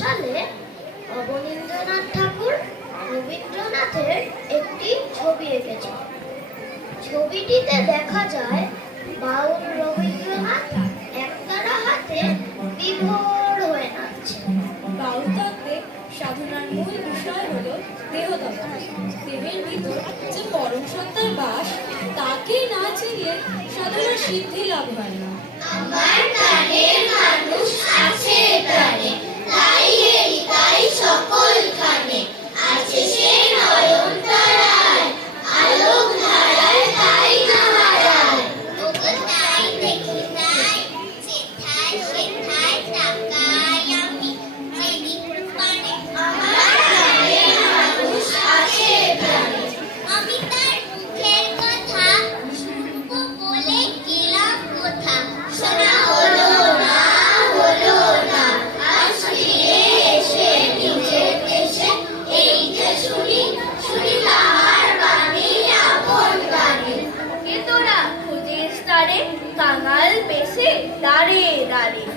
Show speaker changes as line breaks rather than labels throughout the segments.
সালে অবনীন্দ্রনাথ ঠাকুর রবীন্দ্রনাথের একটি ছবি এঁকেছেন। ছবিটিতে দেখা যায় বাউল রবীন্দ্রনাথ একতারা হাতে বিভোর হয়ে নাচছে
বাউল সাধনার মূল বিষয় হল দেহতত্ত্ব দেহের ভিতর যে পরম সত্তার বাস তাকে না চিনলে সাধনার সিদ্ধি লাভ হয় না।
কাঙাল
পেশে দাঁড়িয়ে দাঁড়িয়ে।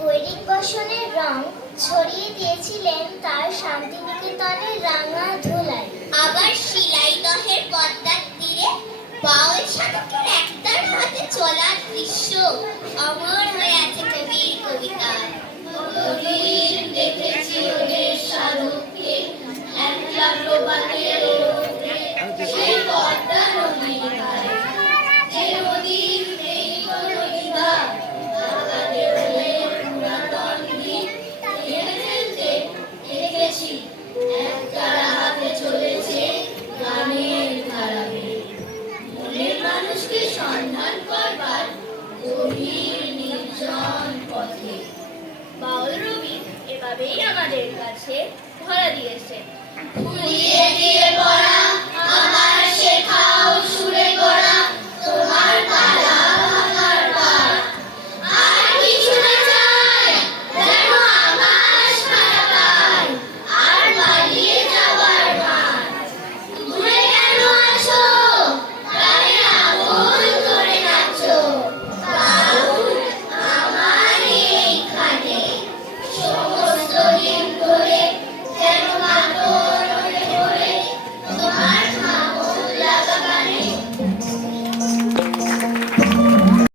বৈরিক বসনের রং ছড়িয়ে দিয়েছিলেন তার শান্তিনিকেতনের রাঙা ধুলায় আবার শিলাইদহের পদ্মা ভাবেই আমাদের কাছে ধরা দিয়েছে। ঘুরিয়ে দিয়ে পড়া